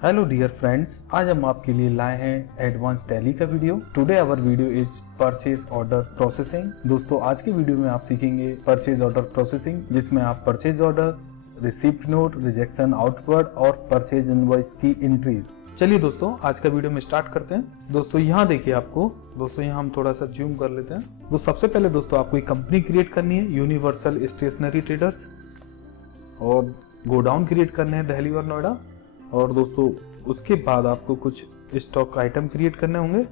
Hello dear friends, आज हम आपके लिए लाए हैं एडवांस टैली का वीडियो। Today our video is purchase order processing. दोस्तों, आज के वीडियो में आप सीखेंगे परचेज ऑर्डर प्रोसेसिंग, जिसमें आप purchase order, receipt note, rejection outward और परचेज इनवॉइस की एंट्रीज। चलिए दोस्तों, आज का वीडियो में स्टार्ट करते हैं। दोस्तों यहाँ देखिए आपको, दोस्तों यहाँ हम थोड़ा सा जूम कर लेते हैं। तो सबसे पहले दोस्तों आपको एक कंपनी क्रिएट करनी है, यूनिवर्सल स्टेशनरी ट्रेडर्स, और गोडाउन क्रिएट करने हैं दिल्ली और नोएडा। और दोस्तों उसके बाद आपको कुछ स्टॉक आइटम क्रिएट करने होंगे।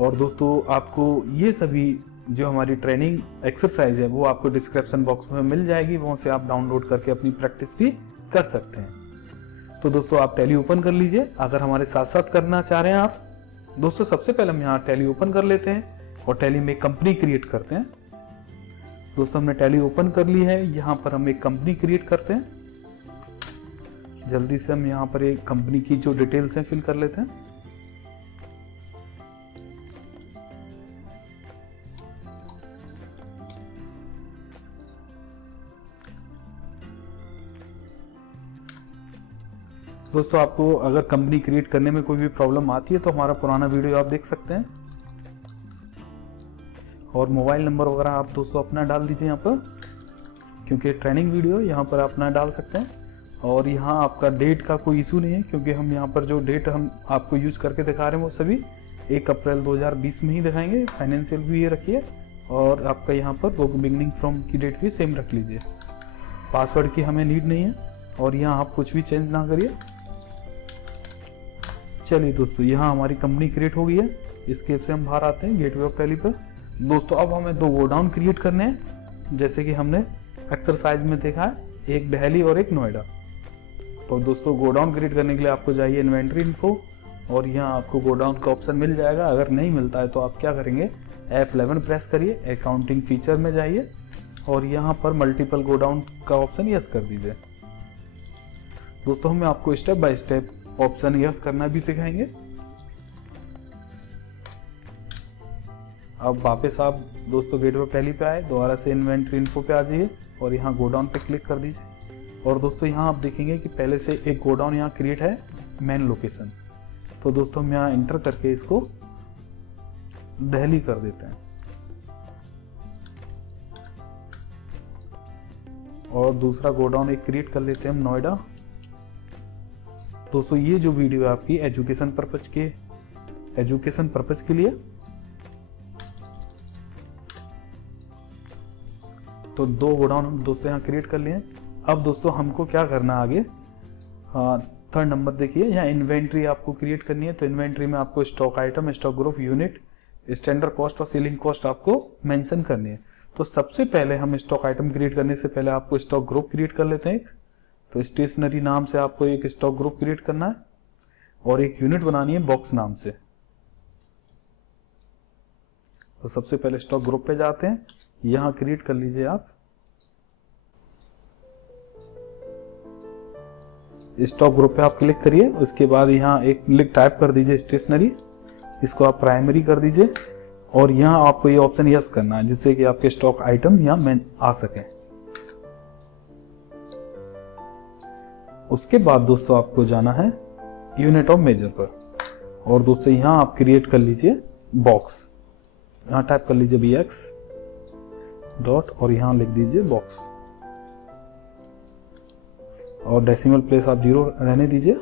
और दोस्तों आपको ये सभी जो हमारी ट्रेनिंग एक्सरसाइज है वो आपको डिस्क्रिप्शन बॉक्स में मिल जाएगी, वहां से आप डाउनलोड करके अपनी प्रैक्टिस भी कर सकते हैं। तो दोस्तों आप टैली ओपन कर लीजिए अगर हमारे साथ साथ करना चाह रहे हैं आप। दोस्तों सबसे पहले हम यहाँ टैली ओपन कर लेते हैं और टैली में एक कंपनी क्रिएट करते हैं। दोस्तों हमने टैली ओपन कर ली है, यहाँ पर हम एक कंपनी क्रिएट करते हैं। जल्दी से हम यहाँ पर एक कंपनी की जो डिटेल्स हैं फिल कर लेते हैं। दोस्तों आपको अगर कंपनी क्रिएट करने में कोई भी प्रॉब्लम आती है तो हमारा पुराना वीडियो आप देख सकते हैं। और मोबाइल नंबर वगैरह आप दोस्तों अपना डाल दीजिए यहाँ पर, क्योंकि ट्रेनिंग वीडियो यहाँ पर अपना डाल सकते हैं। और यहाँ आपका डेट का कोई इशू नहीं है, क्योंकि हम यहाँ पर जो डेट हम आपको यूज करके दिखा रहे हैं वो सभी 1 अप्रैल 2020 में ही दिखाएंगे। फाइनेंशियल भी ये रखिए, और आपका यहाँ पर बिगिनिंग फ्रॉम की डेट भी सेम रख लीजिए। पासवर्ड की हमें नीड नहीं है, और यहाँ आप कुछ भी चेंज ना करिए। चलिए दोस्तों, यहाँ हमारी कंपनी क्रिएट हो गई है। इसके से हम बाहर आते हैं गेटवे ऑफ टैली पर। दोस्तों अब हमें 2 गोडाउन क्रिएट करने हैं, जैसे कि हमने एक्सरसाइज में देखा है, एक दिल्ली और एक नोएडा। तो दोस्तों गोडाउन क्रिएट करने के लिए आपको चाहिए इन्वेंट्री इन्फो, और यहाँ आपको गोडाउन का ऑप्शन मिल जाएगा। अगर नहीं मिलता है तो आप क्या करेंगे, F11 प्रेस करिए, अकाउंटिंग फीचर में जाइए, और यहाँ पर मल्टीपल गोडाउन का ऑप्शन यस कर दीजिए। दोस्तों हमें आपको step by step option yes करना भी सिखाएंगे। अब वापस आप दोस्तों गेटवे ऑफ टैली पे आए, दोबारा से इन्वेंट्री इन्फो पे आ जाइए और यहाँ गोडाउन पे क्लिक कर दीजिए। और दोस्तों यहाँ आप देखेंगे कि पहले से एक गोडाउन यहाँ क्रिएट है, मेन लोकेशन। तो दोस्तों हम यहाँ इंटर करके इसको दिल्ली कर देते हैं, और दूसरा गोडाउन एक क्रिएट कर लेते हैं हम नोएडा। दोस्तों ये जो वीडियो है आपकी एजुकेशन पर्पज के लिए, तो 2 गोडाउन हम दोस्तों यहाँ क्रिएट कर लिए। अब दोस्तों हमको क्या करना है आगे, 3rd नंबर देखिए, यहाँ इन्वेंट्री आपको क्रिएट करनी है। तो इन्वेंट्री में आपको stock item, stock group, unit, standard cost और सेलिंग कॉस्ट आपको मेंशन करनी है। तो सबसे पहले हम स्टॉक आइटम क्रिएट करने से पहले आपको स्टॉक ग्रुप क्रिएट कर लेते हैं। तो स्टेशनरी नाम से आपको एक स्टॉक ग्रुप क्रिएट करना है, और एक यूनिट बनानी है बॉक्स नाम से। तो सबसे पहले स्टॉक ग्रुप पे जाते हैं, यहाँ क्रिएट कर लीजिए आप स्टॉक ग्रुप पे आप क्लिक करिए। उसके बाद यहाँ एक लिंक टाइप कर दीजिए स्टेशनरी, इसको आप प्राइमरी कर दीजिए, और यहाँ आपको ये ऑप्शन यस करना है, जिससे कि आपके स्टॉक आइटम यहाँ आ सके। उसके बाद दोस्तों आपको जाना है यूनिट ऑफ मेजर पर, और दोस्तों यहाँ आप क्रिएट कर लीजिए बॉक्स। यहाँ टाइप कर लीजिए BX डॉट, और यहाँ लिख दीजिए बॉक्स, और डेसिमल प्लेस आप 0 रहने दीजिए।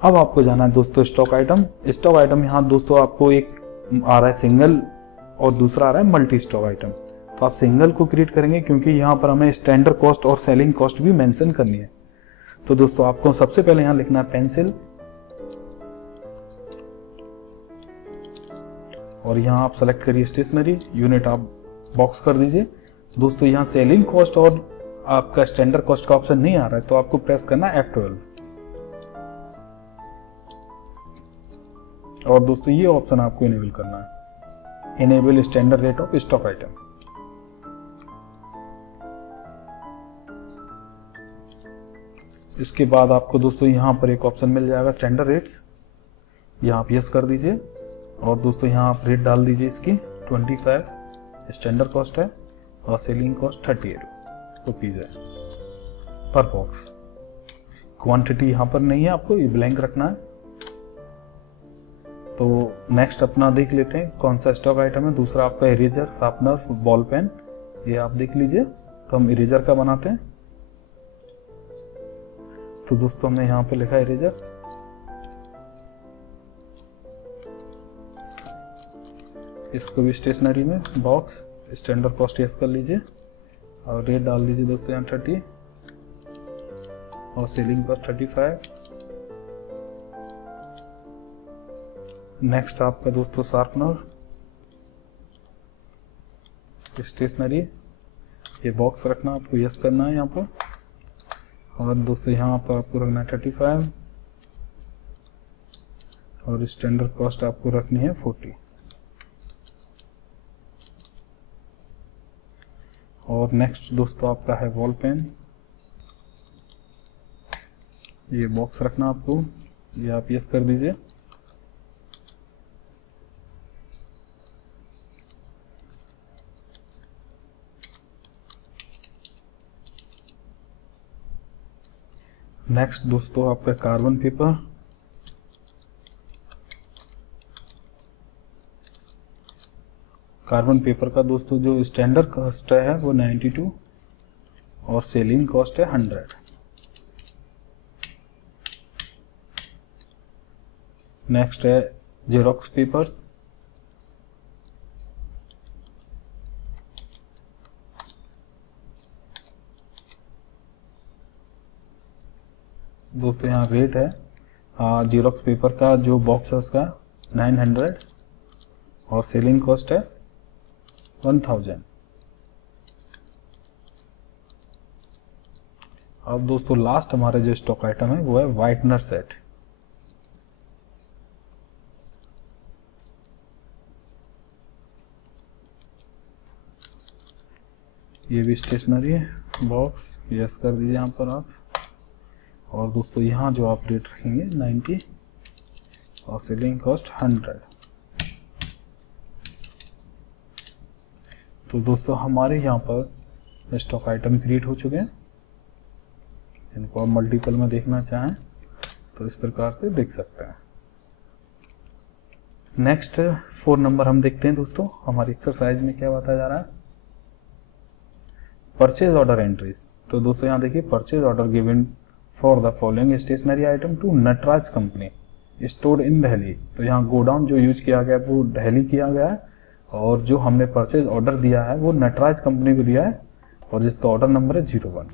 अब आपको जाना है दोस्तों स्टॉक आइटम यहाँ दोस्तों आपको एक आ रहा है सिंगल, और दूसरा आ रहा है मल्टी स्टॉक आइटम। तो आप सिंगल को क्रिएट करेंगे, क्योंकि यहाँ पर हमें स्टैंडर्ड कॉस्ट और सेलिंग कॉस्ट भी मेंशन करनी है। तो दोस्तों आपको सबसे पहले यहाँ लिखना है पेंसिल, और यहाँ आप सेलेक्ट करिए स्टेशनरी, यूनिट आप बॉक्स कर दीजिए। दोस्तों यहाँ सेलिंग कॉस्ट और आपका स्टैंडर्ड कॉस्ट का ऑप्शन नहीं आ रहा है, तो आपको प्रेस करना है F12, और दोस्तों ये ऑप्शन आपको इनेबल करना है, enable standard rate of stock item. इसके बाद आपको दोस्तों यहाँ पर एक ऑप्शन मिल जाएगा स्टैंडर्ड रेट्स, यहाँ आप यस कर दीजिए, और दोस्तों यहाँ आप रेट डाल दीजिए इसकी 25 स्टैंडर्ड कॉस्ट है, और सेलिंग कॉस्ट 38 रुपीज है पर बॉक्स। क्वांटिटी यहाँ पर नहीं है, आपको ये ब्लैंक रखना है। तो नेक्स्ट अपना देख लेते हैं कौन सा स्टॉक आइटम है। दूसरा आपका इरेजर, शार्पनर, बॉल पेन, ये आप देख लीजिए। तो हम इरेजर का बनाते हैं। तो दोस्तों हमने यहाँ पे लिखा इरेजर, इसको भी स्टेशनरी में बॉक्स स्टैंडर्ड कॉस्ट यस कर लीजिए और रेट डाल दीजिए दोस्तों यहाँ 30 और सेलिंग पर 35। नेक्स्ट आपका दोस्तों शार्पनर, स्टेशनरी, ये बॉक्स रखना आपको यस करना है यहाँ पर। और दोस्तों यहाँ पर आपको रखना है 35 और स्टैंडर्ड कॉस्ट आपको रखनी है 40। और नेक्स्ट दोस्तों आपका है वॉल पेन, ये बॉक्स रखना आपको, ये आप यस कर दीजिए। नेक्स्ट दोस्तों आपका कार्बन पेपर, कार्बन पेपर का दोस्तों जो स्टैंडर्ड कॉस्ट है वो 92 और सेलिंग कॉस्ट है 100। नेक्स्ट है जेरोक्स पेपर्स, दोस्तों यहाँ रेट है जेरोक्स पेपर का जो बॉक्स है उसका 900 और सेलिंग कॉस्ट है 1000। अब दोस्तों लास्ट हमारे जो स्टॉक आइटम है वो है व्हाइटनर सेट। ये भी स्टेशनरी है, बॉक्स यस कर दीजिए यहाँ पर आप। और दोस्तों यहाँ जो आप रेट रखेंगे 90 और सेलिंग कॉस्ट 100। तो दोस्तों हमारे यहाँ पर स्टॉक आइटम क्रिएट हो चुके हैं। इनको आप मल्टीपल में देखना चाहें तो इस प्रकार से देख सकते हैं। नेक्स्ट 4 नंबर हम देखते हैं दोस्तों हमारी एक्सरसाइज में क्या बताया जा रहा है, परचेज ऑर्डर एंट्रीज। तो दोस्तों यहाँ देखिए purchase order given for the following stationery item to Nataraj company stored in Delhi. तो यहाँ गोडाउन जो यूज किया गया है वो दिल्ली किया गया है और जो हमने परचेज ऑर्डर दिया है वो नटराज कंपनी को दिया है और जिसका ऑर्डर नंबर है 01।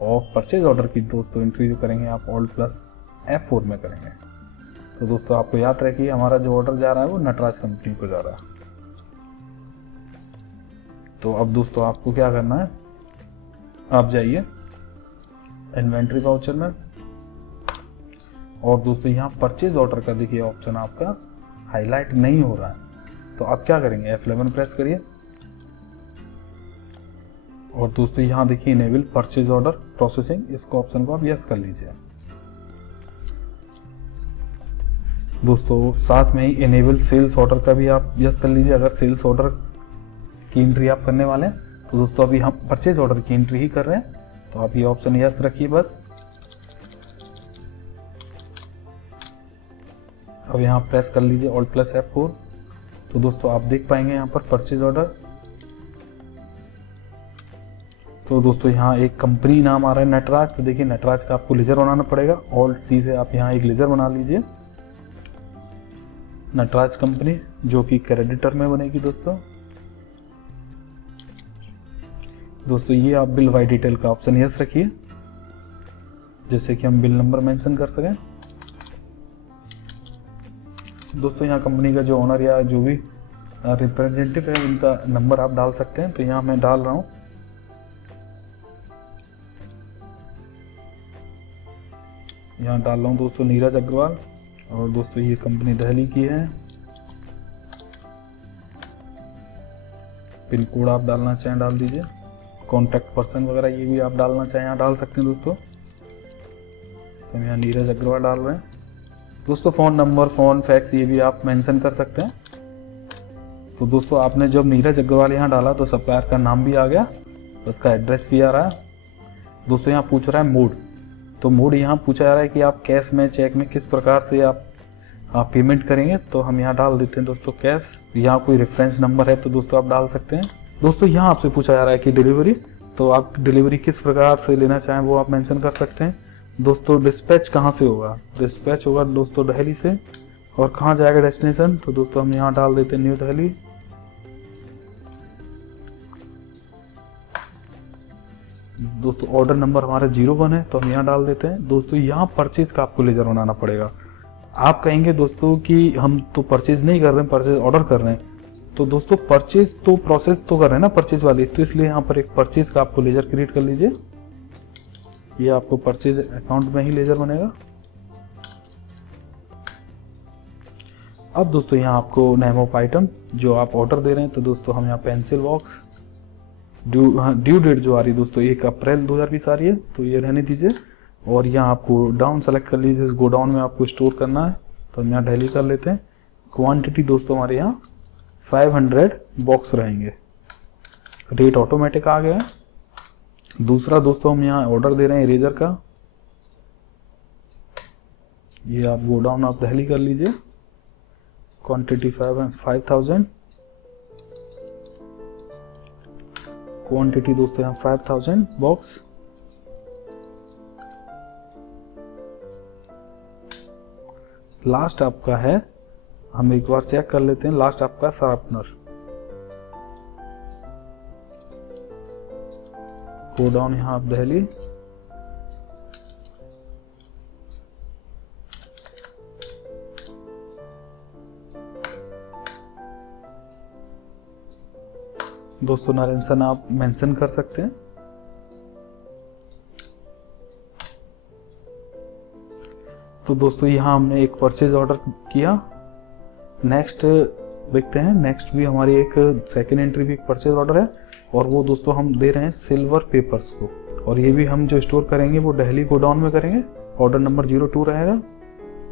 और परचेज ऑर्डर की दोस्तों एंट्री जो करेंगे आप Alt+F4 में करेंगे। तो दोस्तों आपको याद रखिए हमारा जो ऑर्डर जा रहा है वो नटराज कंपनी को जा रहा है। तो अब दोस्तों आपको क्या करना है, आप जाइए इन्वेंट्री वाउचर में और दोस्तों यहाँ परचेज ऑर्डर का देखिए ऑप्शन आपका हाईलाइट नहीं हो रहा है। तो आप क्या करेंगे F11 प्रेस करिए और दोस्तों यहाँ देखिए इनेबल परचेज ऑर्डर प्रोसेसिंग, इसको ऑप्शन को आप यस कर लीजिए। दोस्तों साथ में ही इनेबल सेल्स ऑर्डर का भी आप यस कर लीजिए अगर सेल्स ऑर्डर की एंट्री आप करने वाले हैं। तो दोस्तों अभी हम परचेज ऑर्डर की एंट्री ही कर रहे हैं तो आप ये ऑप्शन यस रखिए बस। अब यहाँ प्रेस कर लीजिए Alt+F4। तो दोस्तों आप देख पाएंगे यहाँ पर परचेज ऑर्डर। तो दोस्तों यहाँ एक कंपनी नाम आ रहा है नटराज। तो देखिए नटराज का आपको लेजर बनाना पड़ेगा, Alt+C से आप यहाँ एक लेजर बना लीजिए नटराज कंपनी जो कि क्रेडिटर में बनेगी। दोस्तों ये आप बिल बाय डिटेल का ऑप्शन यस रखिए जैसे कि हम बिल नंबर मेंशन कर सकें। दोस्तों यहाँ कंपनी का जो ओनर या जो भी रिप्रेजेंटेटिव है उनका नंबर आप डाल सकते हैं। तो यहाँ मैं डाल रहा हूँ, यहाँ डाल रहा हूँ दोस्तों नीरज अग्रवाल और दोस्तों ये कंपनी दिल्ली की है। पिन कोड आप डालना चाहें डाल दीजिए, कॉन्टैक्ट पर्सन वगैरह ये भी आप डालना चाहें यहाँ डाल सकते हैं दोस्तों। तो हम यहाँ नीरज अग्रवाल डाल रहे हैं। दोस्तों फ़ोन नंबर, फ़ोन, फैक्स ये भी आप मेंशन कर सकते हैं। तो दोस्तों आपने जब नीरज अग्रवाल यहाँ डाला तो सप्लायर का नाम भी आ गया, उसका एड्रेस भी आ रहा है। दोस्तों यहाँ पूछ रहा है मोड, तो मोड यहाँ पूछा जा रहा है कि आप कैश में, चेक में, किस प्रकार से आप पेमेंट करेंगे। तो हम यहाँ डाल देते हैं दोस्तों कैश। यहाँ कोई रेफरेंस नंबर है तो दोस्तों आप डाल सकते हैं। दोस्तों यहाँ आपसे पूछा जा रहा है कि डिलीवरी, तो आप डिलीवरी किस प्रकार से लेना चाहें वो आप मेंशन कर सकते हैं। दोस्तों डिस्पैच कहाँ से होगा, डिस्पैच होगा दोस्तों दिल्ली से। और कहाँ जाएगा डेस्टिनेशन, तो दोस्तों हम यहाँ डाल देते हैं न्यू दिल्ली। दोस्तों ऑर्डर नंबर हमारा 01 है तो हम यहाँ डाल देते हैं। दोस्तों यहाँ परचेज का आपको लेजर बनाना पड़ेगा। आप कहेंगे दोस्तों कि हम तो परचेज नहीं कर रहे हैं, परचेज ऑर्डर कर रहे हैं। तो दोस्तों परचेज तो प्रोसेस तो कर रहे हैं ना परचेज वाली, तो इसलिए यहाँ पर एक परचेज का आपको लेजर क्रिएट कर लीजिए। ये आपको परचेज अकाउंट में ही लेजर बनेगा। अब दोस्तों यहाँ आपको नेम ऑफ आइटम जो आप ऑर्डर दे रहे हैं, तो दोस्तों हम यहाँ पेंसिल बॉक्स, ड्यू डेट जो आ रही है दोस्तों 1 अप्रैल 2020 आ रही है, तो ये रहने दीजिए। और यहाँ आपको डाउन सेलेक्ट कर लीजिए, इस गोडाउन में आपको स्टोर करना है, तो हम यहाँ दिल्ली कर लेते हैं। क्वांटिटी दोस्तों हमारे यहाँ 500 बॉक्स रहेंगे। रेट ऑटोमेटिक आ गया है। दूसरा दोस्तों हम यहाँ ऑर्डर दे रहे हैं इरेजर का, ये आप गोडाउन आप दिल्ली कर लीजिए। क्वांटिटी 5000, क्वांटिटी दोस्तों यहाँ 5000 बॉक्स। लास्ट आपका है, हम एक बार चेक कर लेते हैं, लास्ट आपका शार्पनर। गोडाउन यहाँ आप दिल्ली। दोस्तों नरेंसन आप मेंशन कर सकते हैं। तो दोस्तों यहाँ हमने एक परचेज ऑर्डर किया। नेक्स्ट देखते हैं, नेक्स्ट भी हमारी एक सेकेंड एंट्री भी एक परचेज ऑर्डर है, और वो दोस्तों हम दे रहे हैं सिल्वर पेपर्स को। और ये भी हम जो स्टोर करेंगे वो दिल्ली गोडाउन में करेंगे। ऑर्डर नंबर 02 रहेगा।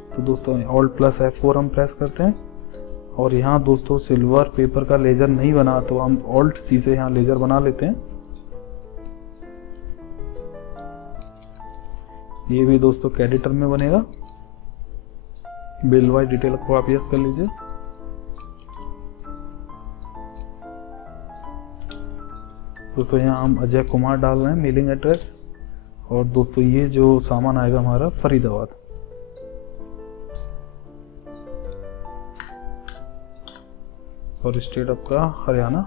तो दोस्तों Alt+F4 हम प्रेस करते हैं, और यहाँ दोस्तों सिल्वर पेपर का लेजर नहीं बना तो हम Alt+C से यहाँ लेजर बना लेते हैं। ये भी दोस्तों कैडिटर में बनेगा। बिल वाइज डिटेल को आप यस कर लीजिए। दोस्तों यहाँ हम अजय कुमार डाल रहे हैं मेलिंग एड्रेस। और दोस्तों ये जो सामान आएगा हमारा फरीदाबाद। और स्टेट आपका हरियाणा।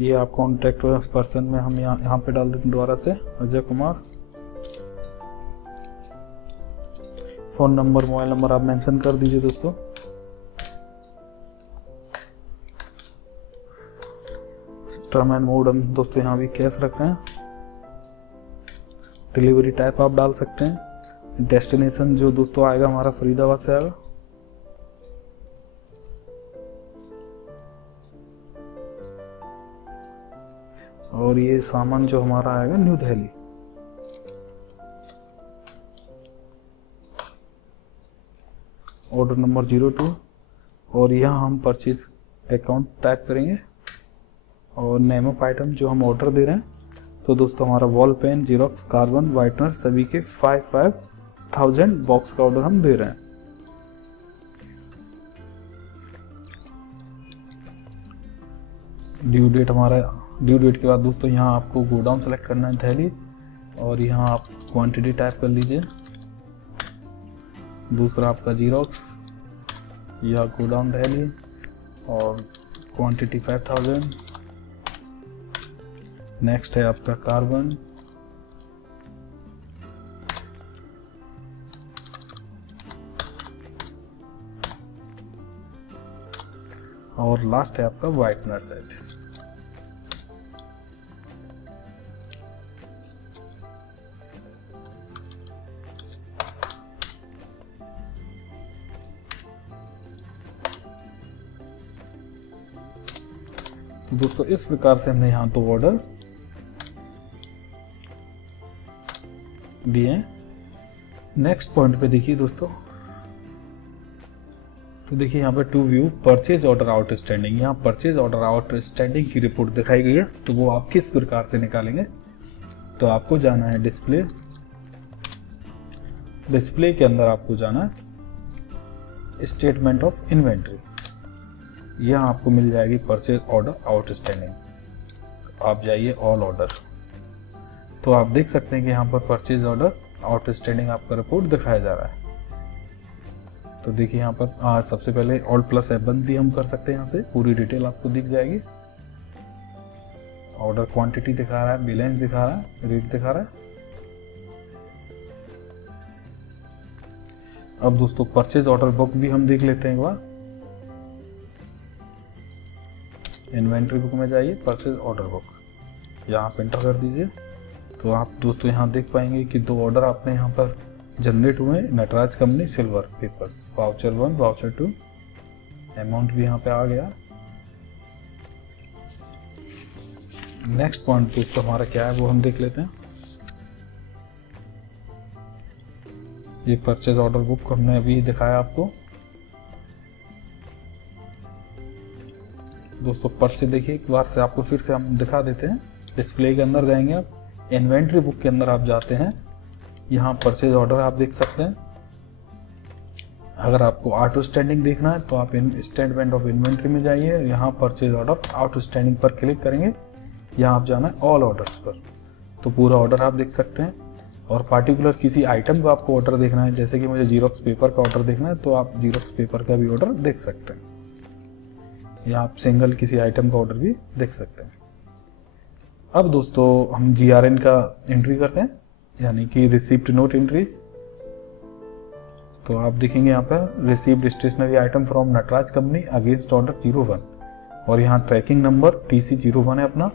ये आप कॉन्टैक्ट पर्सन में हम यहाँ पे डाल देते हैं दोबारा से Ajay Kumar. Phone number, mobile number आप मेंशन कर दीजिए दोस्तों। टर्म एंड मोड हम दोस्तों यहाँ भी कैश रख रहे हैं। डिलीवरी टाइप आप डाल सकते हैं। डेस्टिनेशन जो दोस्तों आएगा हमारा फरीदाबाद से आएगा। और ये सामान जो हमारा आएगा न्यू दिल्ली। Order number 02। और यहाँ हम परचेज अकाउंट टाइप करेंगे, और नेम ऑफ आइटम जो हम ऑर्डर दे रहे हैं, तो दोस्तों हमारा ball pen, xerox, carbon, whitener सभी के 5000 बॉक्स का ऑर्डर हम दे रहे हैं। ड्यू डेट हमारा, ड्यू डेट के बाद दोस्तों यहाँ आपको गोडाउन सेलेक्ट करना है दिल्ली, और यहाँ आप क्वांटिटी टाइप कर लीजिए। दूसरा आपका जीरोक्स या गोडाउन दिल्ली, और क्वांटिटी 5000। नेक्स्ट है आपका कार्बन, और लास्ट है आपका वाइटनर सेट। तो दोस्तों इस प्रकार से हमने यहाँ तो ऑर्डर दिए। नेक्स्ट पॉइंट पे देखिए दोस्तों, तो देखिए यहाँ पे to view purchase order outstanding. यहाँ परचेज ऑर्डर आउटस्टैंडिंग की रिपोर्ट दिखाई गई है, तो वो आप किस प्रकार से निकालेंगे। तो आपको जाना है डिस्प्ले। डिस्प्ले के अंदर आपको जाना है स्टेटमेंट ऑफ इन्वेंट्री। यहाँ आपको मिल जाएगी परचेज ऑर्डर आउटस्टैंडिंग। आप जाइए ऑल ऑर्डर, तो आप देख सकते हैं कि यहाँ पर परचेज ऑर्डर आउटस्टैंडिंग आपका रिपोर्ट दिखाया जा रहा है। तो देखिए यहाँ पर सबसे पहले Alt+F1 भी हम कर सकते हैं। यहाँ से पूरी डिटेल आपको दिख जाएगी। ऑर्डर क्वांटिटी दिखा रहा है, बैलेंस दिखा रहा है, रेट दिखा रहा है। अब दोस्तों परचेज ऑर्डर बुक भी हम देख लेते हैं एक बार। इन्वेंट्री बुक में जाइए, परचेज ऑर्डर बुक, यहाँ पे एंटर कर दीजिए। तो आप दोस्तों यहाँ देख पाएंगे कि 2 ऑर्डर आपने यहाँ पर जनरेट हुए। Nataraj company silver papers, voucher 1 voucher 2, amount भी यहाँ पे आ गया। नेक्स्ट पॉइंट दोस्तों हमारा क्या है वो हम देख लेते हैं। ये परचेज ऑर्डर बुक हमने अभी दिखाया आपको। दोस्तों परचेज देखिए एक बार से आपको फिर से हम दिखा देते हैं। डिस्प्ले के अंदर जाएंगे आप, इन्वेंट्री बुक के अंदर आप जाते हैं। यहाँ परचेज ऑर्डर आप देख सकते हैं। अगर आपको आउटस्टैंडिंग देखना है तो आप स्टेटमेंट ऑफ इन्वेंट्री में जाइए, यहाँ परचेज ऑर्डर आउटस्टैंडिंग पर क्लिक करेंगे। यहाँ आप जाना है ऑल ऑर्डर्स पर, तो पूरा ऑर्डर आप देख सकते हैं। और पार्टिकुलर किसी आइटम का आपको ऑर्डर देखना है, जैसे कि मुझे जीरोक्स पेपर का ऑर्डर देखना है, तो आप जीरोक्स पेपर का भी ऑर्डर देख सकते हैं। या आप सिंगल किसी आइटम का ऑर्डर भी देख सकते हैं। अब दोस्तों हम GRN का एंट्री करते हैं, यानी कि रिसीप्ट नोट एंट्रीज। तो आप देखेंगे यहाँ पर received stationery item from Nataraj company against order 01, और यहाँ ट्रैकिंग नंबर TC01 है अपना।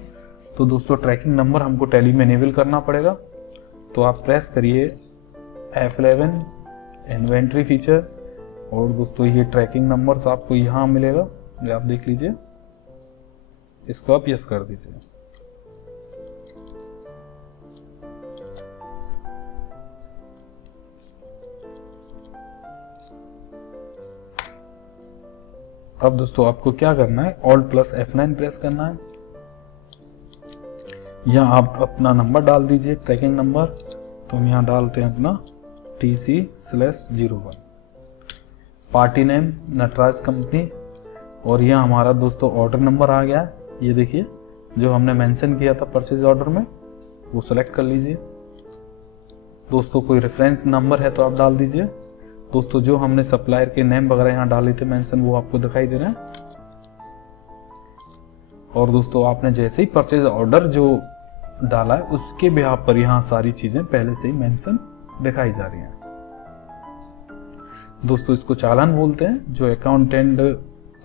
तो दोस्तों ट्रैकिंग नंबर हमको टैली में इनेबल करना पड़ेगा। तो आप प्रेस करिए F11 इन्वेंट्री फीचर, और दोस्तों ये ट्रैकिंग नंबर आपको यहाँ मिलेगा, ये आप देख लीजिए। इसको आप यस कर दीजिए। अब दोस्तों आपको क्या करना है, Alt+F9 प्रेस करना है। यहाँ आप अपना नंबर डाल दीजिए, ट्रैकिंग नंबर। तो हम यहाँ डालते हैं अपना TC/01, party name Nataraj company, और यहाँ हमारा दोस्तों ऑर्डर नंबर आ गया है। ये देखिए जो हमने मेंशन किया था परचेज ऑर्डर में, वो सेलेक्ट कर लीजिए। दोस्तों कोई रेफरेंस नंबर है तो आप डाल दीजिए। दोस्तों जो हमने सप्लायर के नेम वगैरह यहाँ डाले थे मेंशन, वो आपको दिखाई दे रहे हैं। और दोस्तों आपने जैसे ही परचेज ऑर्डर जो डाला है उसके बिहाफ पर यहाँ सारी चीजें पहले से ही मेंशन दिखाई जा रही हैं। दोस्तों इसको चालान बोलते हैं, जो अकाउंटेंट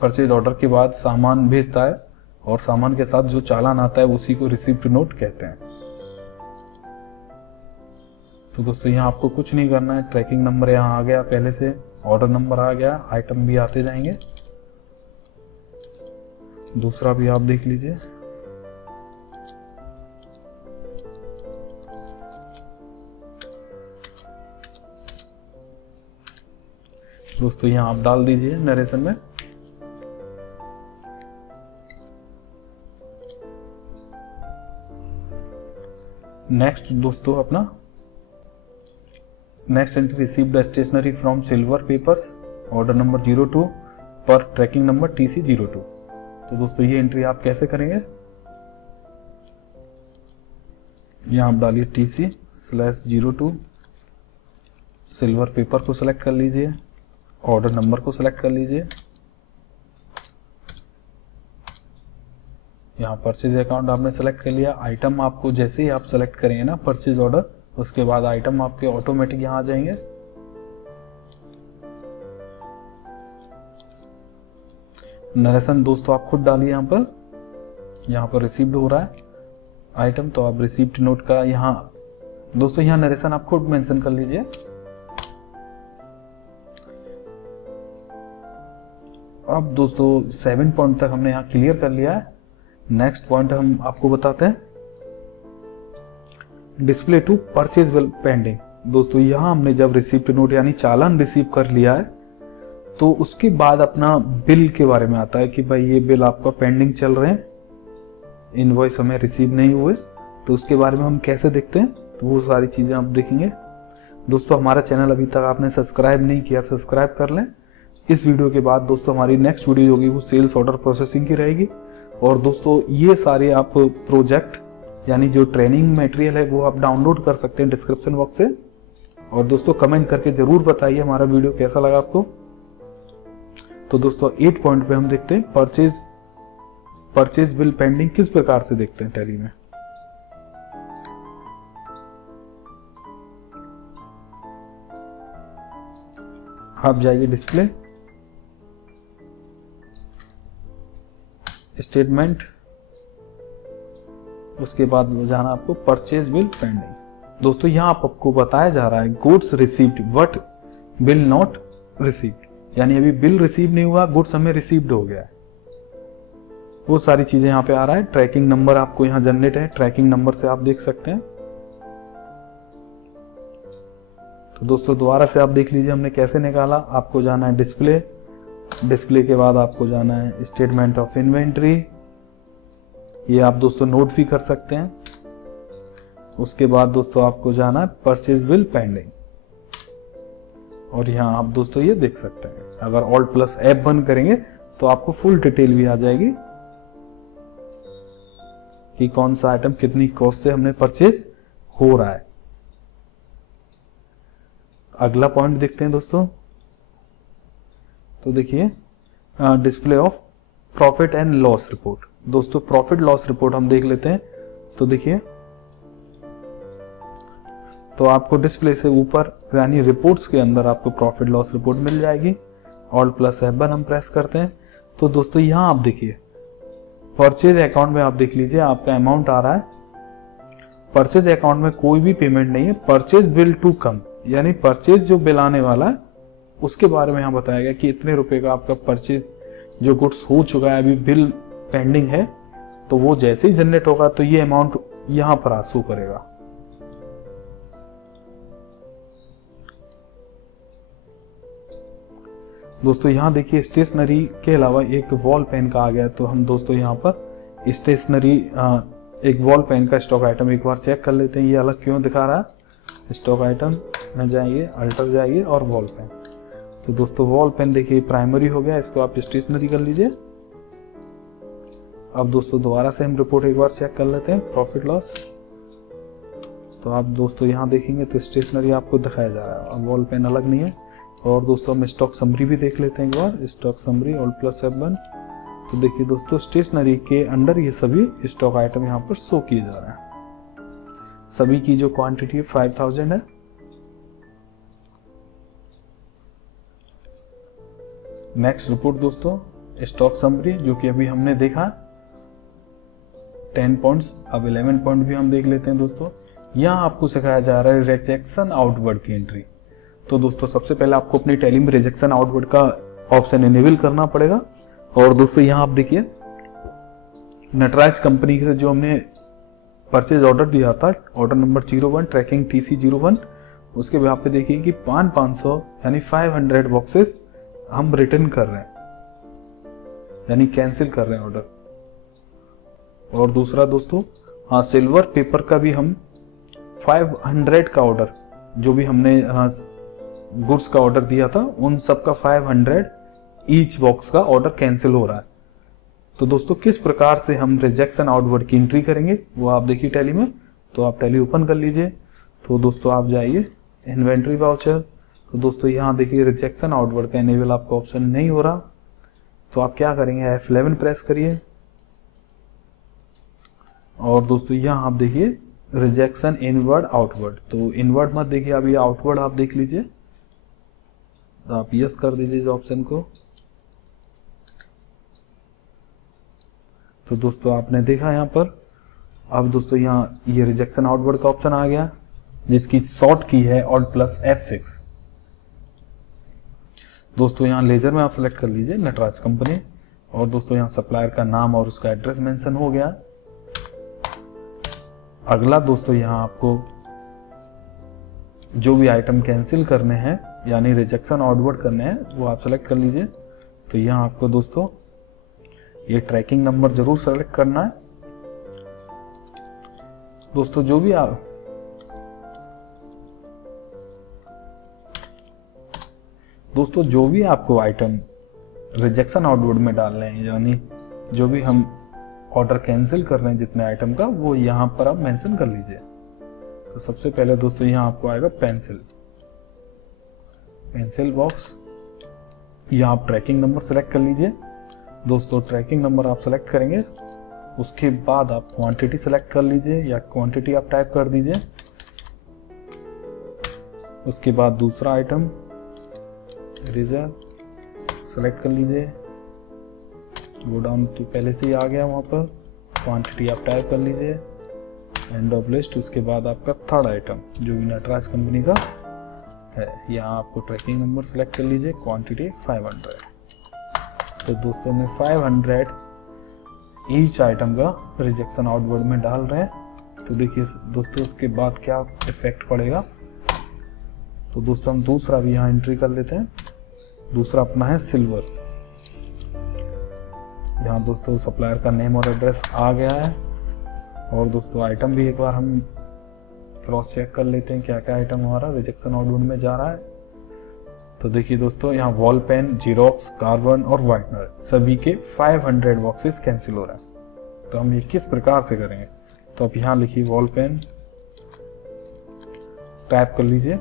परचेज ऑर्डर के बाद सामान भेजता है, और सामान के साथ जो चालान आता है उसी को रिसीप्ट नोट कहते हैं। तो दोस्तों यहाँ आपको कुछ नहीं करना है। ट्रैकिंग नंबर यहाँ आ गया पहले से, ऑर्डर नंबर आ गया, आइटम भी आते जाएंगे। दूसरा भी आप देख लीजिए। दोस्तों यहाँ आप डाल दीजिए नरेशन में। नेक्स्ट दोस्तों अपना next entry received stationery from silver papers, order number 02 पर ट्रैकिंग नंबर TC02। तो दोस्तों ये एंट्री आप कैसे करेंगे, यहाँ आप डालिए TC/02, सिल्वर पेपर को सिलेक्ट कर लीजिए, ऑर्डर नंबर को सिलेक्ट कर लीजिए। यहाँ परचेज अकाउंट आपने सेलेक्ट कर लिया। आइटम आपको जैसे ही आप सेलेक्ट करेंगे ना परचेज ऑर्डर, उसके बाद आइटम आपके ऑटोमेटिक यहाँ आ जाएंगे। नरेशन दोस्तों आप खुद डालिए यहाँ पर रिसीव्ड हो रहा है आइटम, तो आप रिसीप्ट नोट का यहाँ दोस्तों यहाँ नरेशन आप खुद मेंशन कर लीजिए। अब दोस्तों 7 पॉइंट तक हमने यहाँ क्लियर कर लिया है। नेक्स्ट पॉइंट हम आपको बताते हैं, display to purchase bill pending. दोस्तों यहाँ हमने जब रिसीप्ट नोट यानी चालान रिसीव कर लिया है, तो उसके बाद अपना बिल के बारे में आता है कि भाई ये बिल आपका पेंडिंग चल रहे हैं, इनवॉइस हमें रिसीव नहीं हुए। तो उसके बारे में हम कैसे देखते हैं, तो वो सारी चीज़ें आप देखेंगे। दोस्तों हमारा चैनल अभी तक आपने सब्सक्राइब नहीं किया, सब्सक्राइब कर लें। इस वीडियो के बाद दोस्तों हमारी नेक्स्ट वीडियो होगी वो सेल्स ऑर्डर प्रोसेसिंग की रहेगी। और दोस्तों ये सारे आप प्रोजेक्ट यानी जो ट्रेनिंग मटेरियल है वो आप डाउनलोड कर सकते हैं डिस्क्रिप्शन बॉक्स से। और दोस्तों कमेंट करके जरूर बताइए हमारा वीडियो कैसा लगा आपको। तो दोस्तों 8 पॉइंट पे हम देखते हैं परचेज बिल पेंडिंग किस प्रकार से देखते हैं टैली में। आप जाइए डिस्प्ले, स्टेटमेंट, उसके बाद जाना आपको परचेज बिल पेंडिंग। दोस्तों यहां आपको बताया जा रहा है goods received but bill not received, यानी अभी बिल रिसीव नहीं हुआ, गुड्स हमें रिसीव्ड हो गया है। वो सारी चीजें यहाँ पे आ रहा है। ट्रैकिंग नंबर आपको यहाँ जनरेट है, ट्रैकिंग नंबर से आप देख सकते हैं। तो दोस्तों दोबारा से आप देख लीजिए हमने कैसे निकाला। आपको जाना है डिस्प्ले, डिस्प्ले के बाद आपको जाना है स्टेटमेंट ऑफ इन्वेंट्री, ये आप दोस्तों नोट भी कर सकते हैं। उसके बाद दोस्तों आपको जाना है परचेज बिल पेंडिंग, और यहाँ आप दोस्तों ये देख सकते हैं। अगर ऑल्ट प्लस ऐप बंद करेंगे तो आपको फुल डिटेल भी आ जाएगी कि कौन सा आइटम कितनी कॉस्ट से हमने परचेज हो रहा है। अगला पॉइंट देखते हैं दोस्तों। तो देखिए display of profit and loss report. दोस्तों प्रॉफिट लॉस रिपोर्ट हम देख लेते हैं। तो देखिए तो आपको डिस्प्ले से ऊपर यानी रिपोर्ट्स के अंदर आपको प्रॉफिट लॉस रिपोर्ट मिल जाएगी। ऑल्ट प्लस F1 हम प्रेस करते हैं। तो दोस्तों यहां आप देखिए परचेज अकाउंट में आप देख लीजिए आपका अमाउंट आ रहा है। परचेज अकाउंट में कोई भी पेमेंट नहीं है। परचेज बिल टू कम, यानी परचेज जो बिल आने वाला है उसके बारे में यहाँ बताया गया कि इतने रुपए का आपका परचेज जो गुड्स हो चुका है, अभी बिल पेंडिंग है। तो वो जैसे ही जनरेट होगा तो ये अमाउंट यहां पर शो करेगा। दोस्तों यहाँ देखिए स्टेशनरी के अलावा एक वॉल पेन का आ गया। तो हम दोस्तों यहाँ पर स्टेशनरी एक वॉल पेन का स्टॉक आइटम एक बार चेक कर लेते हैं, ये अलग क्यों दिखा रहा है। स्टॉक आइटम में जाइए, अल्टर जाइए और वॉल पेन। तो दोस्तों वॉल पेन देखिए प्राइमरी हो गया, इसको आप स्टेशनरी कर लीजिए। अब दोस्तों दोबारा से हम रिपोर्ट एक बार चेक कर लेते हैं प्रॉफिट लॉस। तो आप दोस्तों यहाँ देखेंगे तो स्टेशनरी आपको दिखाया जा रहा है, अब वॉल पेन अलग नहीं है। और दोस्तों हम स्टॉक समरी भी देख लेते हैं एक बार, stock summary alt plus F1। तो देखिए दोस्तों स्टेशनरी के अंडर ये सभी स्टॉक आइटम यहाँ पर शो किए जा रहे हैं। सभी की जो क्वांटिटी 5000 है। नेक्स्ट रिपोर्ट दोस्तों स्टॉक समरी, जो कि अभी हमने देखा 10 पॉइंट्स, अब 11 पॉइंट भी हम देख लेते हैं दोस्तों। यहाँ आपको सिखाया जा रहा है रिजेक्शन आउटवर्ड की एंट्री। तो दोस्तों सबसे पहले आपको अपनी टैली में रिजेक्शन आउटवर्ड का ऑप्शन इनेबल करना पड़ेगा। और दोस्तों यहाँ आप देखिए नटराज कंपनी से जो हमने परचेज ऑर्डर दिया था, ऑर्डर नंबर 01 ट्रैकिंग TC01, उसके यहाँ पे देखिए कि 500 यानी 500 बॉक्सेस हम रिटर्न कर रहे हैं, यानी कैंसिल कर रहे हैं ऑर्डर। और दूसरा दोस्तों हाँ सिल्वर पेपर का भी हम 500 का ऑर्डर, जो भी हमने गुड्स का ऑर्डर दिया था उन सब का 500 ईच बॉक्स का ऑर्डर कैंसिल हो रहा है। तो दोस्तों किस प्रकार से हम रिजेक्शन आउटवर्ड की एंट्री करेंगे वो आप देखिए टैली में। तो आप टैली ओपन कर लीजिए। तो दोस्तों आप जाइए इन्वेंट्री वाउचर। तो दोस्तों यहाँ देखिए रिजेक्शन आउटवर्ड का इनेबल आपका ऑप्शन नहीं हो रहा। तो आप क्या करेंगे F11 प्रेस करिए। और दोस्तों यहाँ आप देखिए रिजेक्शन इनवर्ड आउटवर्ड, तो इनवर्ड मत देखिए, अभी आउटवर्ड आप देख लीजिए। तो आप यस कर दीजिए इस ऑप्शन को। तो दोस्तों आपने देखा यहाँ पर। अब दोस्तों यहाँ ये रिजेक्शन आउटवर्ड का ऑप्शन आ गया, जिसकी शॉर्ट की है ऑल्ट प्लस F6। दोस्तों यहाँ लेजर में आप सेलेक्ट कर लीजिए नटराज कंपनी। और दोस्तों यहाँ सप्लायर का नाम और उसका एड्रेस मेंशन हो गया। अगला दोस्तों यहाँ आपको जो भी आइटम कैंसिल करने हैं यानी रिजेक्शन आउटवर्ड करने हैं वो आप सेलेक्ट कर लीजिए। तो यहाँ आपको दोस्तों ये ट्रैकिंग नंबर जरूर सेलेक्ट करना है। दोस्तों जो भी आपको आइटम रिजेक्शन आउटवर्ड में डाल रहे हैं, यानी जो भी हम ऑर्डर कैंसिल कर रहे हैं जितने आइटम का, वो यहाँ पर आप मेंशन कर लीजिए। तो सबसे पहले दोस्तों यहाँ आपको आएगा पेंसिल बॉक्स। यहाँ आप ट्रैकिंग नंबर सेलेक्ट कर लीजिए। दोस्तों ट्रैकिंग नंबर आप सेलेक्ट करेंगे, उसके बाद आप क्वांटिटी सेलेक्ट कर लीजिए या क्वांटिटी आप टाइप कर दीजिए। उसके बाद दूसरा आइटम इरेजर सेलेक्ट कर लीजिए। गो डाउन तो पहले से ही आ गया, वहाँ पर क्वांटिटी आप टाइप कर लीजिए। End of list. उसके बाद आपका थर्ड आइटम जो भी नटराज कंपनी का है, यहाँ आपको ट्रैकिंग नंबर सेलेक्ट कर लीजिए, क्वांटिटी 500। तो दोस्तों ने 500 ईच आइटम का रिजेक्शन आउटवर्ड में डाल रहे हैं। तो देखिए दोस्तों उसके बाद क्या इफेक्ट पड़ेगा। तो दोस्तों हम दूसरा भी यहाँ एंट्री कर लेते हैं। दूसरा अपना है सिल्वर। यहाँ दोस्तों सप्लायर का नेम और एड्रेस आ गया है। और दोस्तों आइटम भी एक बार हम क्रॉस चेक कर लेते हैं क्या क्या आइटम हमारा रिजेक्शन आउटवर्ड में जा रहा है। तो देखिए दोस्तों यहाँ वॉल पेन, जीरोक्स, कार्बन और व्हाइटनर सभी के 500 बॉक्सेस कैंसिल हो रहा है। तो हम ये किस प्रकार से करेंगे, तो आप यहाँ लिखिए वॉल पेन, टाइप कर लीजिए,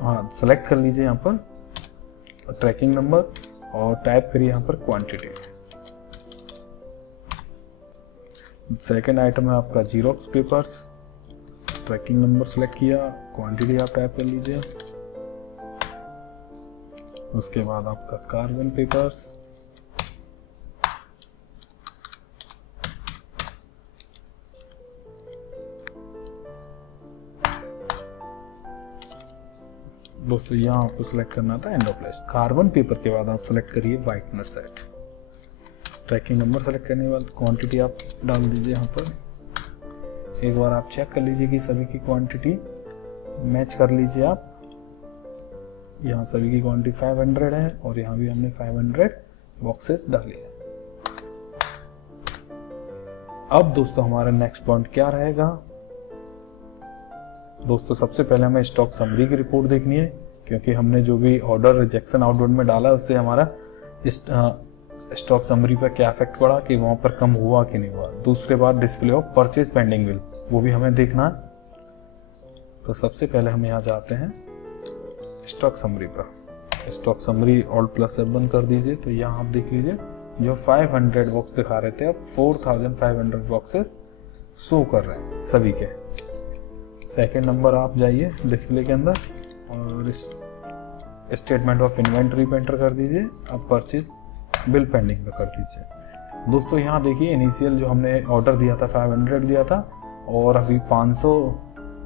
हाँ सेलेक्ट कर लीजिए यहाँ पर ट्रैकिंग नंबर और टाइप करिए यहाँ पर क्वांटिटी। सेकेंड आइटम है आपका xerox papers, tracking number select किया, क्वांटिटी आप टाइप कर लीजिए। उसके बाद आपका कार्बन पेपर्स, दोस्तों यहाँ आपको सेलेक्ट करना था end of list. Carbon paper के बाद आप सेलेक्ट करिए whitener set. Tracking number select करने के बाद क्वांटिटी आप डाल दीजिए यहाँ पर। एक बार आप चेक कर लीजिए कि सभी की क्वांटिटी मैच कर लीजिए आप। यहाँ सभी की क्वांटिटी 500 है और यहाँ भी हमने 500 बॉक्सेस डाली है। अब दोस्तों हमारा नेक्स्ट पॉइंट क्या रहेगा। दोस्तों सबसे पहले हमें स्टॉक समरी की रिपोर्ट देखनी है, क्योंकि हमने जो भी ऑर्डर रिजेक्शन आउटवर्ड में डाला है उससे हमारा स्टॉक समरी पर क्या इफेक्ट पड़ा, कि वहां पर कम हुआ कि नहीं हुआ। दूसरे बात display of purchase pending bill, वो भी हमें देखना है। तो सबसे पहले हम यहाँ जाते हैं स्टॉक समरी पर। स्टॉक समरी Alt+F1 कर दीजिए। तो यहाँ आप देख लीजिए जो 500 बॉक्स दिखा रहे थे अब 4500 बॉक्सेस शो कर रहे हैं सभी के। सेकेंड नंबर आप जाइए डिस्प्ले के अंदर और स्टेटमेंट ऑफ इन्वेंट्री पे एंटर कर दीजिए। अब परचेज बिल पेंडिंग पे कर दीजिए। दोस्तों यहाँ देखिए इनिशियल जो हमने ऑर्डर दिया था 500 दिया था, और अभी 500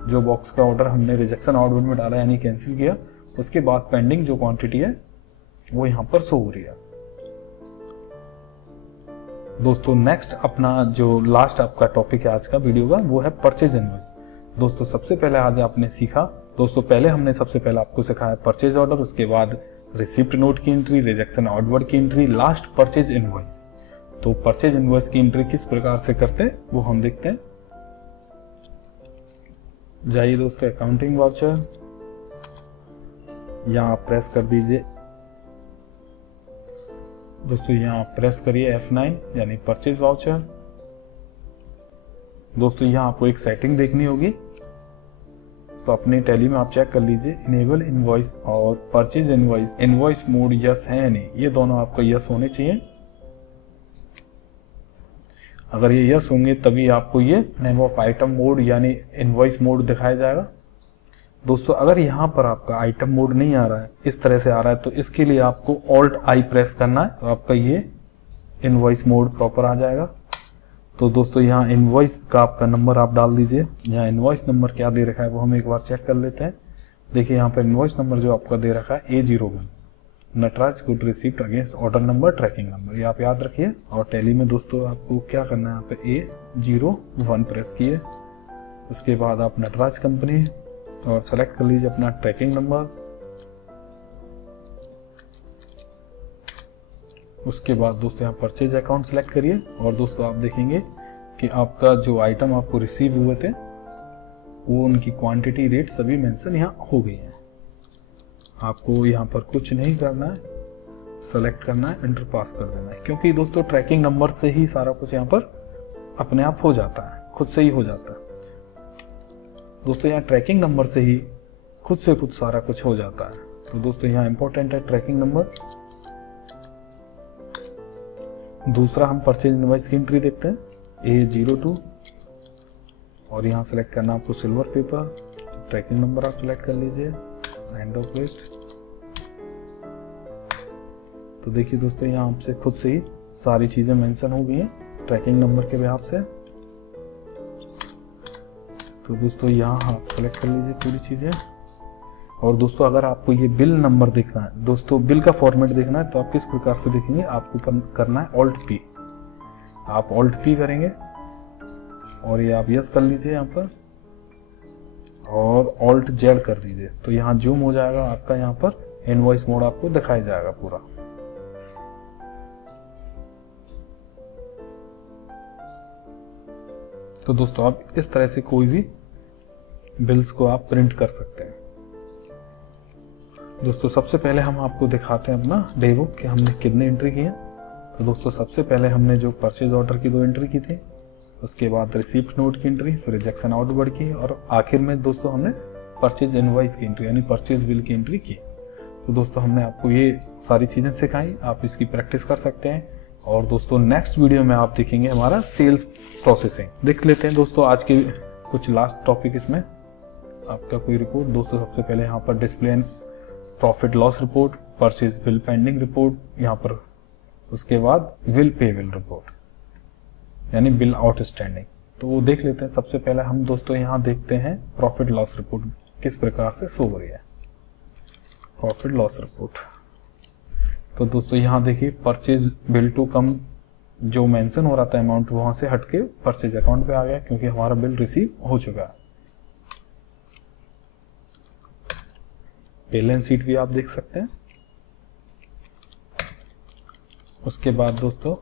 जो बॉक्स का ऑर्डर हमने रिजेक्शन आउटवर्ड में डाला यानी कैंसिल किया, उसके बाद पेंडिंग जो क्वांटिटी है वो यहाँ पर शो हो रही है। दोस्तों नेक्स्ट अपना जो लास्ट आपका टॉपिक है आज का वीडियो का, वो है परचेज इनवॉइस। दोस्तों सबसे पहले आज आपने सीखा, दोस्तों पहले हमने सबसे पहले आपको सिखाया परचेज ऑर्डर, उसके बाद रिसिप्ट नोट की एंट्री, रिजेक्शन आउटवर्ड की एंट्री, लास्ट परचेज इनवॉइस। तो परचेज इनवॉइस की एंट्री किस प्रकार से करते हैं वो हम देखते हैं। जाइए दोस्तों अकाउंटिंग वाउचर, यहाँ आप प्रेस कर दीजिए। दोस्तों यहाँ आप प्रेस करिए F9 यानी परचेज वाउचर। दोस्तों यहाँ आपको एक सेटिंग देखनी होगी, तो अपने टैली में आप चेक कर लीजिए इनेबल इनवॉइस और purchase invoice, invoice mode yes है या नहीं, ये दोनों आपको यस होने चाहिए। अगर ये यस होंगे तभी आपको ये नेम ऑफ आइटम मोड यानी इनवॉइस मोड दिखाया जाएगा। दोस्तों अगर यहाँ पर आपका आइटम मोड नहीं आ रहा है, इस तरह से आ रहा है, तो इसके लिए आपको Alt+I प्रेस करना है, तो आपका ये इनवॉइस मोड प्रॉपर आ जाएगा। तो दोस्तों यहाँ इनवॉइस का आपका नंबर आप डाल दीजिए। यहाँ इनवॉइस नंबर क्या दे रखा है वो हम एक बार चेक कर लेते हैं। देखिए यहाँ पर इनवॉइस नंबर जो आपका दे रखा है A01 Nataraj good receipt against order number tracking number, ये आप याद रखिए। और टैली में दोस्तों आपको क्या करना है, यहाँ पे A01 प्रेस किए, उसके बाद आप नटराज कंपनी और सेलेक्ट कर लीजिए अपना ट्रैकिंग नंबर। उसके बाद दोस्तों यहाँ परचेज अकाउंट सेलेक्ट करिए और दोस्तों आप देखेंगे कि आपका जो आइटम आपको रिसीव हुए थे वो उनकी क्वांटिटी, रेट सभी मेंशन यहाँ हो गई हैं। आपको यहाँ पर कुछ नहीं करना है, सेलेक्ट करना है, एंटर पास कर देना है, क्योंकि दोस्तों ट्रैकिंग नंबर से ही सारा कुछ यहाँ पर अपने आप हो जाता है, खुद से ही हो जाता है। दोस्तों यहाँ ट्रैकिंग नंबर से ही खुद से कुछ सारा कुछ हो जाता है। तो दोस्तों यहाँ इंपॉर्टेंट है ट्रैकिंग नंबर। दूसरा हम परचेज इनवॉइस की एंट्री देखते हैं, A02, और यहाँ सेलेक्ट करना आपको सिल्वर पेपर, ट्रैकिंग नंबर आप सेलेक्ट कर लीजिए, एंड ऑफ लिस्ट। तो देखिए दोस्तों यहाँ आपसे खुद से ही सारी चीजें मेंशन हो गई हैं ट्रैकिंग नंबर के बिहाफ से। तो दोस्तों यहाँ आप सेलेक्ट कर लीजिए पूरी चीजें। और दोस्तों अगर आपको ये बिल नंबर देखना है, दोस्तों बिल का फॉर्मेट देखना है, तो आप किस प्रकार से देखेंगे, आपको करना है Alt P। आप Alt P करेंगे और ये आप यस कर लीजिए यहाँ पर, और Alt Z कर दीजिए। तो यहाँ जूम हो जाएगा आपका, यहाँ पर इनवॉइस मोड आपको दिखाई जाएगा पूरा। तो दोस्तों आप इस तरह से कोई भी बिल्स को आप प्रिंट कर सकते हैं। दोस्तों सबसे पहले हम आपको दिखाते हैं अपना डे बुक कि हमने कितने एंट्री किए। तो दोस्तों सबसे पहले हमने जो परचेज ऑर्डर की 2 एंट्री की थी, उसके बाद रिसीप्ट नोट की एंट्री, फिर रिजेक्शन आउटवर्ड की, और आखिर में दोस्तों हमने परचेज इनवॉइस की एंट्री यानी परचेज बिल की एंट्री की। तो दोस्तों हमने आपको ये सारी चीज़ें सिखाई, आप इसकी प्रैक्टिस कर सकते हैं। और दोस्तों नेक्स्ट वीडियो में आप देखेंगे हमारा सेल्स प्रोसेसिंग। देख लेते हैं दोस्तों आज के कुछ लास्ट टॉपिक इसमें आपका कोई रिपोर्ट। दोस्तों सबसे पहले यहाँ पर display and profit loss report, purchase bill pending report यहाँ पर, उसके बाद विल पेबल रिपोर्ट यानी बिल आउटस्टैंडिंग। तो वो देख लेते हैं। सबसे पहले हम दोस्तों यहाँ देखते हैं प्रॉफिट लॉस रिपोर्ट किस प्रकार से शो हो रही है। प्रॉफिट लॉस रिपोर्ट, तो दोस्तों यहाँ देखिए परचेज बिल टू कम जो मेंशन हो रहा था अमाउंट, वहां से हटके परचेज अकाउंट पे आ गया क्योंकि हमारा बिल रिसीव हो चुका है। बैलेंस शीट भी आप देख सकते हैं। उसके बाद दोस्तों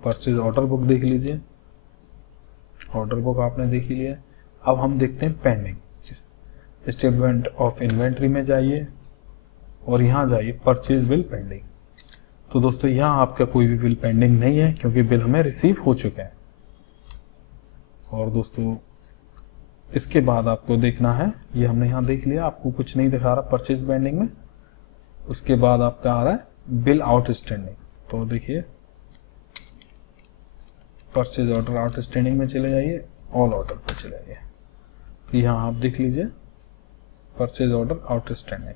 परचेज ऑर्डर बुक देख लीजिए, ऑर्डर बुक आपने देख ही लिया। अब हम देखते हैं पेंडिंग। स्टेटमेंट ऑफ इन्वेंट्री में जाइए और यहाँ जाइए परचेज बिल पेंडिंग। तो दोस्तों यहाँ आपका कोई भी बिल पेंडिंग नहीं है क्योंकि बिल हमें रिसीव हो चुके हैं। और दोस्तों इसके बाद आपको देखना है, ये हमने यहाँ देख लिया, आपको कुछ नहीं दिखा रहा परचेज पेंडिंग में। उसके बाद आपका आ रहा है बिल आउटस्टैंडिंग। तो देखिए परचेज ऑर्डर आउटस्टैंडिंग में चले जाइए, ऑल ऑर्डर पे चले जाइए। तो यहाँ आप देख लीजिए परचेज ऑर्डर आउटस्टैंडिंग।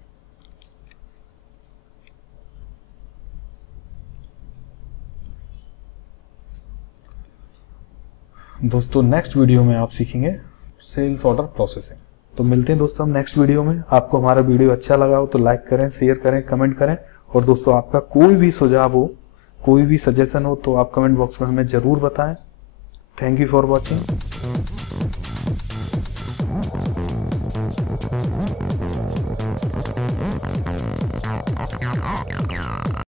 दोस्तों नेक्स्ट वीडियो में आप सीखेंगे सेल्स ऑर्डर प्रोसेसिंग। तो मिलते हैं दोस्तों हम नेक्स्ट वीडियो में। आपको हमारा वीडियो अच्छा लगा हो तो लाइक करें, शेयर करें, कमेंट करें। और दोस्तों आपका कोई भी सुझाव हो, कोई भी सजेशन हो तो आप कमेंट बॉक्स में हमें जरूर बताएं। Thank you for watching.